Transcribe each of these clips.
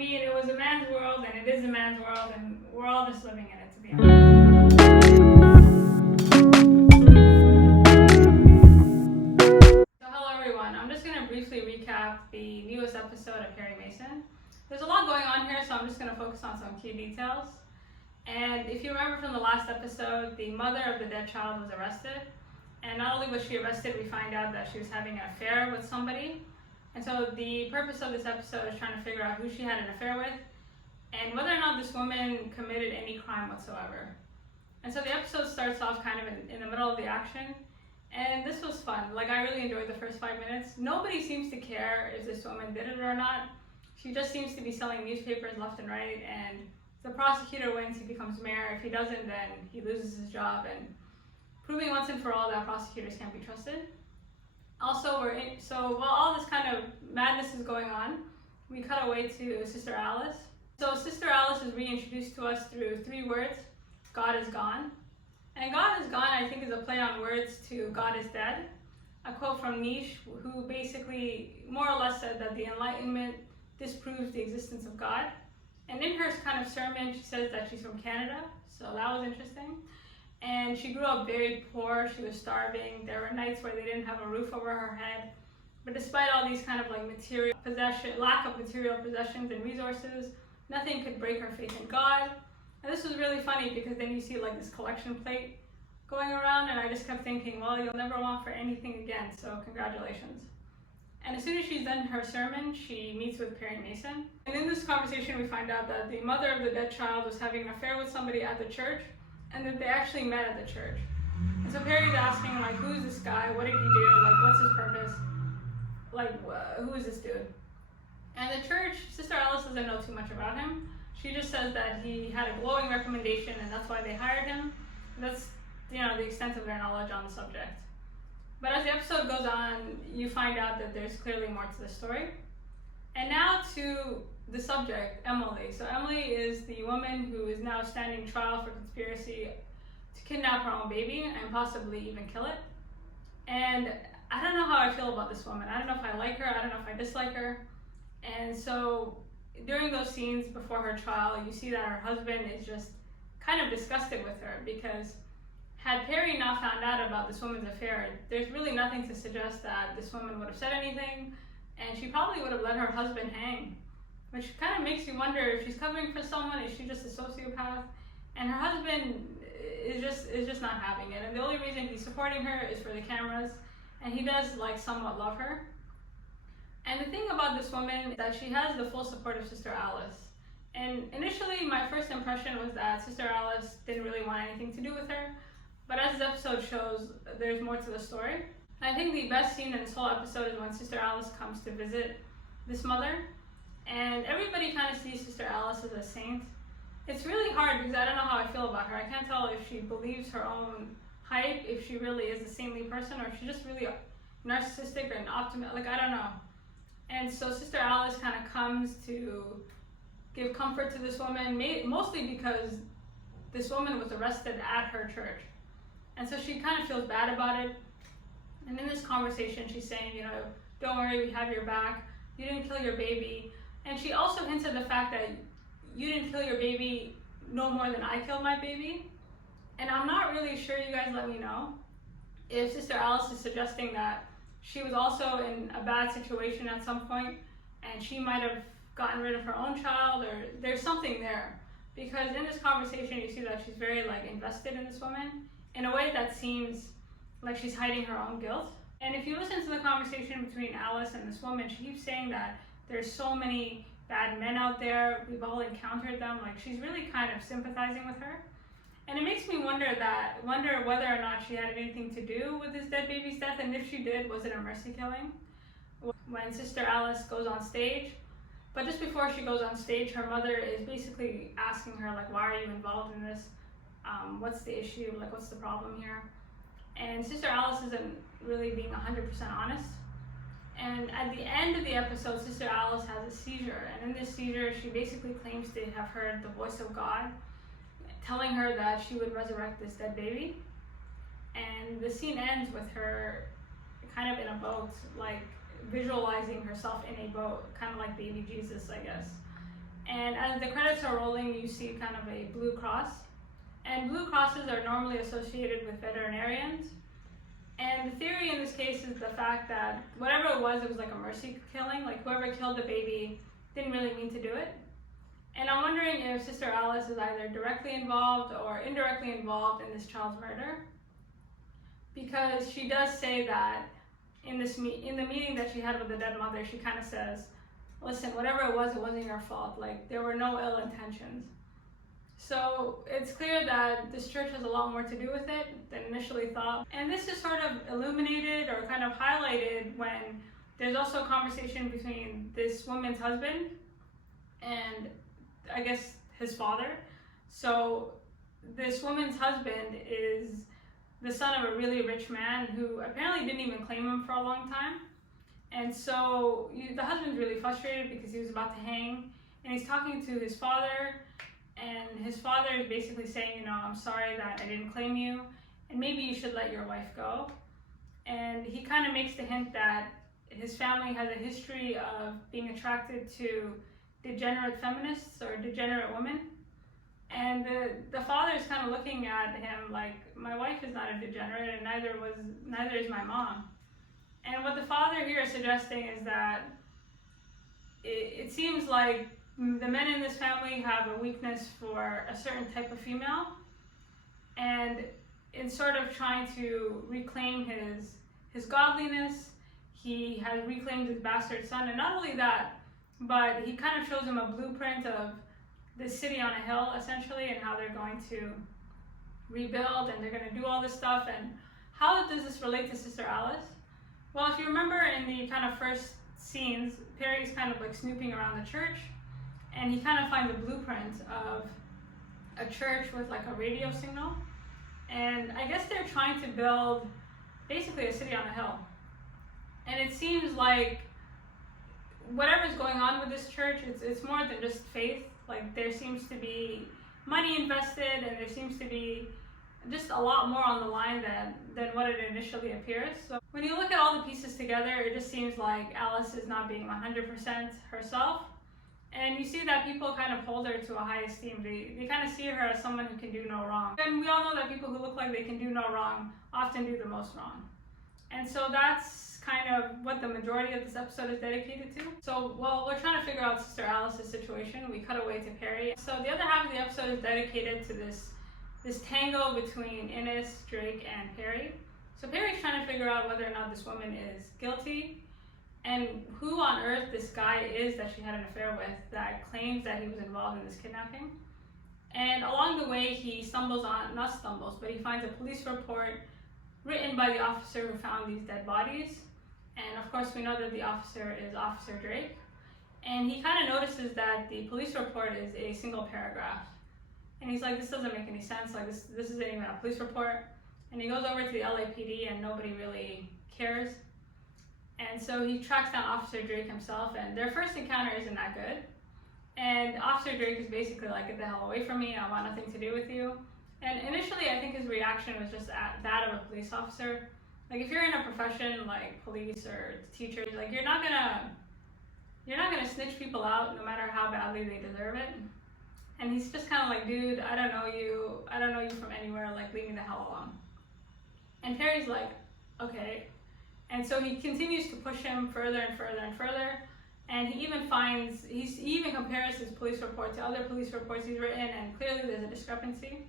mean, it was a man's world, and it is a man's world, and we're all just living in it, to be honest. So hello everyone, I'm just going to briefly recap the newest episode of Perry Mason. There's a lot going on here, so I'm just going to focus on some key details. And if you remember from the last episode, the mother of the dead child was arrested. And not only was she arrested, we find out that she was having an affair with somebody. And so the purpose of this episode is trying to figure out who she had an affair with and whether or not this woman committed any crime whatsoever. And so the episode starts off kind of in the middle of the action. And this was fun. Like, I really enjoyed the first 5 minutes. Nobody seems to care if this woman did it or not. She just seems to be selling newspapers left and right, and if the prosecutor wins, he becomes mayor. If he doesn't, then he loses his job, and proving once and for all that prosecutors can't be trusted. Also, so while all this kind of madness is going on, we cut away to Sister Alice. So Sister Alice is reintroduced to us through 3 words: God is gone. And God is gone, I think, is a play on words to God is dead. A quote from Nietzsche, who basically more or less said that the Enlightenment disproves the existence of God. And in her kind of sermon, she says that she's from Canada, so that was interesting. And she grew up very poor, she was starving, there were nights where they didn't have a roof over her head. But despite all these kind of like lack of material possessions and resources, nothing could break her faith in God. And this was really funny because then you see like this collection plate going around, and I just kept thinking, well, you'll never want for anything again, so congratulations. And as soon as she's done her sermon, she meets with Perry Mason. And in this conversation, we find out that the mother of the dead child was having an affair with somebody at the church, and that they actually met at the church. And so Perry's asking, like, who's this guy? What did he do? Like, what's his purpose? Like, who is this dude? And the church, Sister Alice doesn't know too much about him. She just says that he had a glowing recommendation, and that's why they hired him. That's, the extent of their knowledge on the subject. But as the episode goes on, you find out that there's clearly more to the story. And now to the subject, Emily. So Emily is the woman who is now standing trial for conspiracy to kidnap her own baby and possibly even kill it. And I don't know how I feel about this woman. I don't know if I like her, I don't know if I dislike her. And so during those scenes before her trial, you see that her husband is just kind of disgusted with her, because had Perry not found out about this woman's affair, there's really nothing to suggest that this woman would have said anything, and she probably would have let her husband hang, which kind of makes you wonder if she's covering for someone. Is she just a sociopath? And her husband is just not having it, and the only reason he's supporting her is for the cameras, and he does like somewhat love her. And the thing about this woman is that she has the full support of Sister Alice. And initially, my first impression was that Sister Alice didn't really want anything to do with her. But as this episode shows, there's more to the story. I think the best scene in this whole episode is when Sister Alice comes to visit this mother. And everybody kind of sees Sister Alice as a saint. It's really hard because I don't know how I feel about her. I can't tell if she believes her own hype, if she really is a saintly person, or if she's just really narcissistic and optimistic. I don't know. And so Sister Alice kind of comes to give comfort to this woman, mostly because this woman was arrested at her church. And so she kind of feels bad about it. And in this conversation, she's saying, don't worry, we have your back. You didn't kill your baby. And she also hints at the fact that you didn't kill your baby no more than I killed my baby. And I'm not really sure, you guys let me know, if Sister Alice is suggesting that she was also in a bad situation at some point, and she might have gotten rid of her own child, or there's something there. Because in this conversation, you see that she's very invested in this woman in a way that seems like she's hiding her own guilt. And if you listen to the conversation between Alice and this woman, she keeps saying that there's so many bad men out there, we've all encountered them. Like, she's really kind of sympathizing with her. And it makes me wonder whether or not she had anything to do with this dead baby's death, and if she did, was it a mercy killing? When Sister Alice goes on stage, but just before she goes on stage, her mother is basically asking her, like, why are you involved in this? What's the issue? Like, what's the problem here? And Sister Alice isn't really being 100% honest. And at the end of the episode, Sister Alice has a seizure. And in this seizure, she basically claims to have heard the voice of God telling her that she would resurrect this dead baby. And the scene ends with her kind of in a boat, like visualizing herself in a boat, kind of like baby Jesus, I guess. And as the credits are rolling, you see kind of a blue cross. And blue crosses are normally associated with veterinarians. And the theory in this case is the fact that whatever it was like a mercy killing. Like whoever killed the baby didn't really mean to do it. And I'm wondering if Sister Alice is either directly involved or indirectly involved in this child's murder. Because she does say that in the meeting that she had with the dead mother, she kind of says, listen, whatever it wasn't your fault. Like, there were no ill intentions. So it's clear that this church has a lot more to do with it than initially thought. And this is sort of illuminated or kind of highlighted when there's also a conversation between this woman's husband and I guess his father. So this woman's husband is the son of a really rich man who apparently didn't even claim him for a long time. And so the husband's really frustrated because he was about to hang, and he's talking to his father, and his father is basically saying, I'm sorry that I didn't claim you, and maybe you should let your wife go. And he kind of makes the hint that his family has a history of being attracted to degenerate feminists or degenerate women. And the father is kind of looking at him like, my wife is not a degenerate, and neither is my mom. And what the father here is suggesting is that it seems like the men in this family have a weakness for a certain type of female, and in sort of trying to reclaim his godliness, he has reclaimed his bastard son. And not only that, but he kind of shows him a blueprint of this city on a hill, essentially, and how they're going to rebuild and they're going to do all this stuff. And how does this relate to Sister Alice? Well, if you remember in the kind of first scenes, Perry's kind of like snooping around the church, and he kind of finds a blueprint of a church with like a radio signal. And I guess they're trying to build basically a city on a hill. And it seems like whatever's going on with this church, it's more than just faith. Like, there seems to be money invested, and there seems to be just a lot more on the line than what it initially appears. So when you look at all the pieces together, it just seems like Alice is not being 100% herself. And you see that people kind of hold her to a high esteem. They kind of see her as someone who can do no wrong. And we all know that people who look like they can do no wrong often do the most wrong. And so that's kind of what the majority of this episode is dedicated to. So while we're trying to figure out Sister Alice's situation, we cut away to Perry. So the other half of the episode is dedicated to this tango between Innis, Drake, and Perry. So Perry's trying to figure out whether or not this woman is guilty, and who on earth this guy is that she had an affair with that claims that he was involved in this kidnapping. And along the way, he he finds a police report written by the officer who found these dead bodies. And of course, we know that the officer is Officer Drake. And he kind of notices that the police report is a single paragraph. And he's like, this doesn't make any sense. Like, this isn't even a police report. And he goes over to the LAPD, and nobody really cares. And so he tracks down Officer Drake himself, and their first encounter isn't that good. And Officer Drake is basically like, get the hell away from me, I want nothing to do with you. And initially, I think his reaction was just that of a police officer. Like, if you're in a profession like police or teachers, like, you're not gonna snitch people out no matter how badly they deserve it. And he's just kind of like, dude, I don't know you from anywhere, like, leave me the hell alone. And Perry's like, okay. And so he continues to push him further and further and further. And he even compares his police report to other police reports he's written, and clearly there's a discrepancy.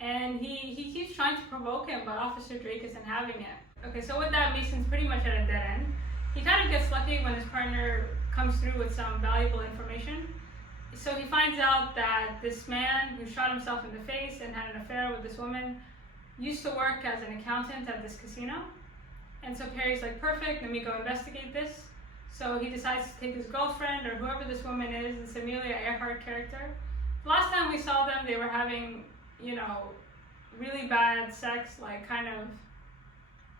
And he keeps trying to provoke him, but Officer Drake isn't having it. Okay, so with that, Mason's pretty much at a dead end. He kind of gets lucky when his partner comes through with some valuable information. So he finds out that this man who shot himself in the face and had an affair with this woman used to work as an accountant at this casino. And so Perry's like, perfect, let me go investigate this. So he decides to take his girlfriend, or whoever this woman is, this Amelia Earhart character. Last time we saw them, they were having, really bad sex, like kind of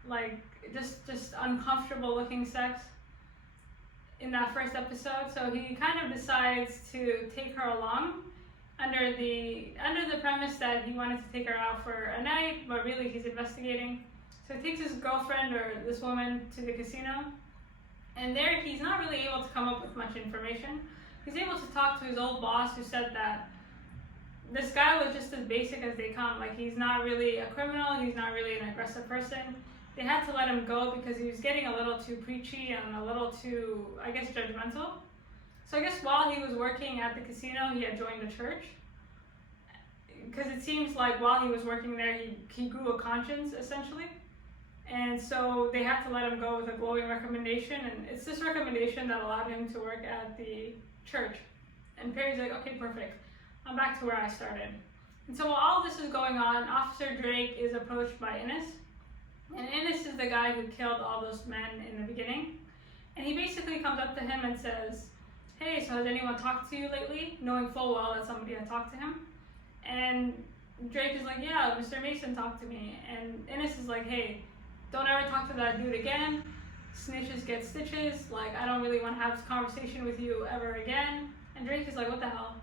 like just uncomfortable looking sex in that first episode. So he kind of decides to take her along under the premise that he wanted to take her out for a night, but really he's investigating. So he takes his girlfriend, or this woman, to the casino, and there he's not really able to come up with much information. he's able to talk to his old boss, who said that this guy was just as basic as they come. Like, he's not really a criminal, he's not really an aggressive person. They had to let him go because he was getting a little too preachy and a little too, I guess, judgmental. So I guess while he was working at the casino, he had joined the church. Because it seems like while he was working there, he grew a conscience, essentially. And so they had to let him go with a glowing recommendation. And it's this recommendation that allowed him to work at the church. And Perry's like, okay, perfect. I'm back to where I started. And so while all this is going on, Officer Drake is approached by Innis. And Innis is the guy who killed all those men in the beginning. And he basically comes up to him and says, hey, so has anyone talked to you lately? Knowing full well that somebody had talked to him. And Drake is like, yeah, Mr. Mason talked to me. And Innis is like, hey, don't ever talk to that dude again. Snitches get stitches. Like, I don't really want to have this conversation with you ever again. And Drake is like, what the hell?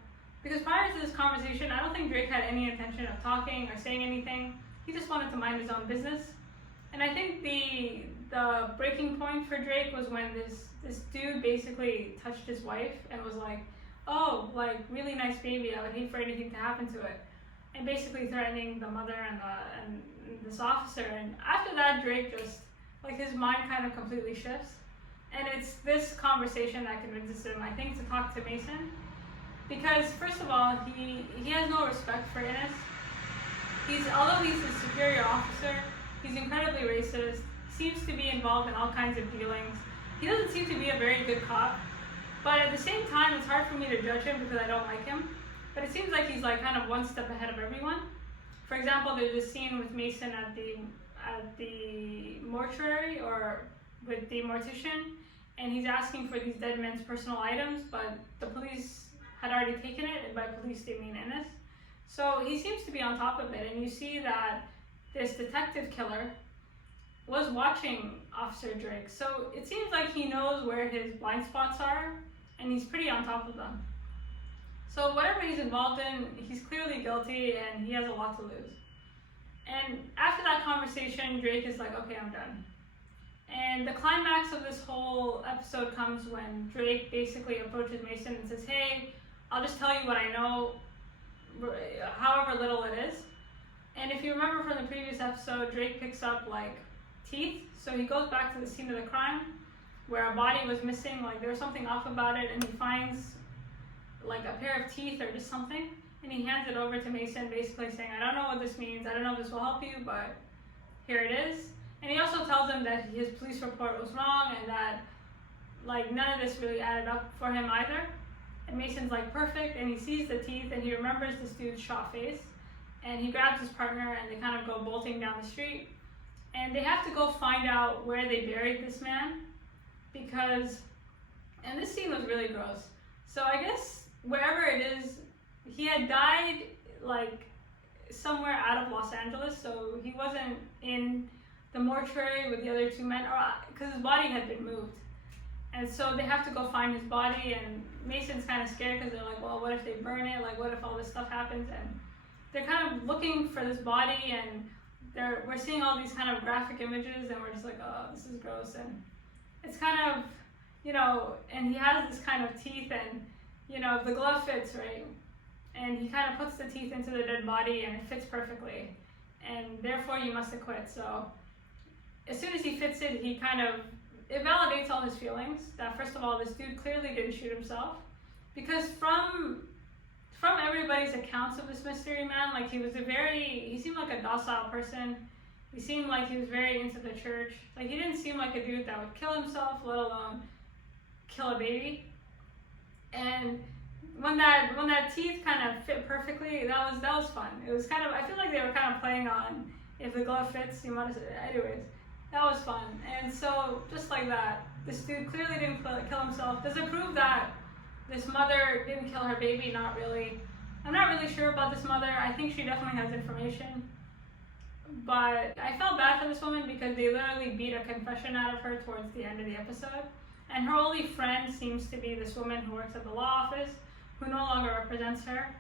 Because prior to this conversation, I don't think Drake had any intention of talking or saying anything. He just wanted to mind his own business. And I think the breaking point for Drake was when this dude basically touched his wife and was like, oh, like, really nice baby, I would hate for anything to happen to it. And basically threatening the mother and this officer. And after that, Drake just, like, his mind kind of completely shifts. And it's this conversation that convinces him, I think, to talk to Mason. Because, first of all, he has no respect for Innis. Although he's a superior officer, he's incredibly racist, seems to be involved in all kinds of dealings. He doesn't seem to be a very good cop. But at the same time, it's hard for me to judge him because I don't like him. But it seems like he's like kind of one step ahead of everyone. For example, there's this scene with Mason at the mortuary, or with the mortician, and he's asking for these dead men's personal items, but the police had already taken it, and by police they mean Innis. So he seems to be on top of it, and you see that this detective killer was watching Officer Drake. So it seems like he knows where his blind spots are, and he's pretty on top of them. So whatever he's involved in, he's clearly guilty, and he has a lot to lose. And after that conversation, Drake is like, okay, I'm done. And the climax of this whole episode comes when Drake basically approaches Mason and says, hey, I'll just tell you what I know, however little it is. And if you remember from the previous episode, Drake picks up like teeth. So he goes back to the scene of the crime where a body was missing, like there was something off about it, and he finds like a pair of teeth or just something, and he hands it over to Mason, basically saying, I don't know what this means, I don't know if this will help you, but here it is. And he also tells him that his police report was wrong and that like none of this really added up for him either. And Mason's like, perfect, and he sees the teeth and he remembers this dude's shot face, and he grabs his partner and they kind of go bolting down the street, and they have to go find out where they buried this man, because, and this scene was really gross. So I guess wherever it is, he had died like somewhere out of Los Angeles, so he wasn't in the mortuary with the other two men, or because his body had been moved. And so they have to go find his body, and Mason's kind of scared because they're like, well, what if they burn it? Like, what if all this stuff happens? And they're kind of looking for this body, and we're seeing all these kind of graphic images, and we're just like, oh, this is gross. And it's kind of, you know, and he has this kind of teeth, and, you know, the glove fits, right? And he kind of puts the teeth into the dead body, and it fits perfectly. And therefore, you must acquit. So as soon as he fits it, he kind of, it validates all his feelings that, first of all, this dude clearly didn't shoot himself, because from everybody's accounts of this mystery man, like he seemed like a docile person. He seemed like he was very into the church. Like, he didn't seem like a dude that would kill himself, let alone kill a baby. And when that teeth kind of fit perfectly, that was fun. It was kind of, I feel like they were kind of playing on, if the glove fits, you might have, anyways. That was fun. And so, just like that, this dude clearly didn't kill himself. Does it prove that this mother didn't kill her baby? Not really. I'm not really sure about this mother. I think she definitely has information. But I felt bad for this woman because they literally beat a confession out of her towards the end of the episode. And her only friend seems to be this woman who works at the law office, who no longer represents her.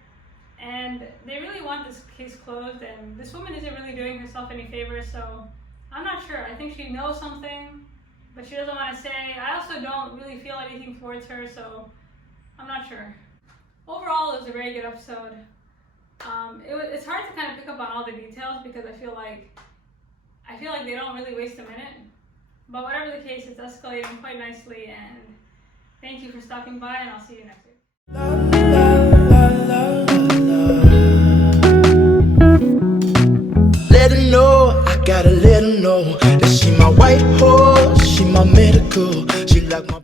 And they really want this case closed, and this woman isn't really doing herself any favors, so I'm not sure. I think she knows something, but she doesn't want to say. I also don't really feel anything towards her, so I'm not sure. Overall, it was a very good episode. It's hard to kind of pick up on all the details because I feel like they don't really waste a minute. But whatever the case, it's escalating quite nicely, and thank you for stopping by, and I'll see you next week. Let her know, I gotta let her know that she my white horse, she my medical, she like my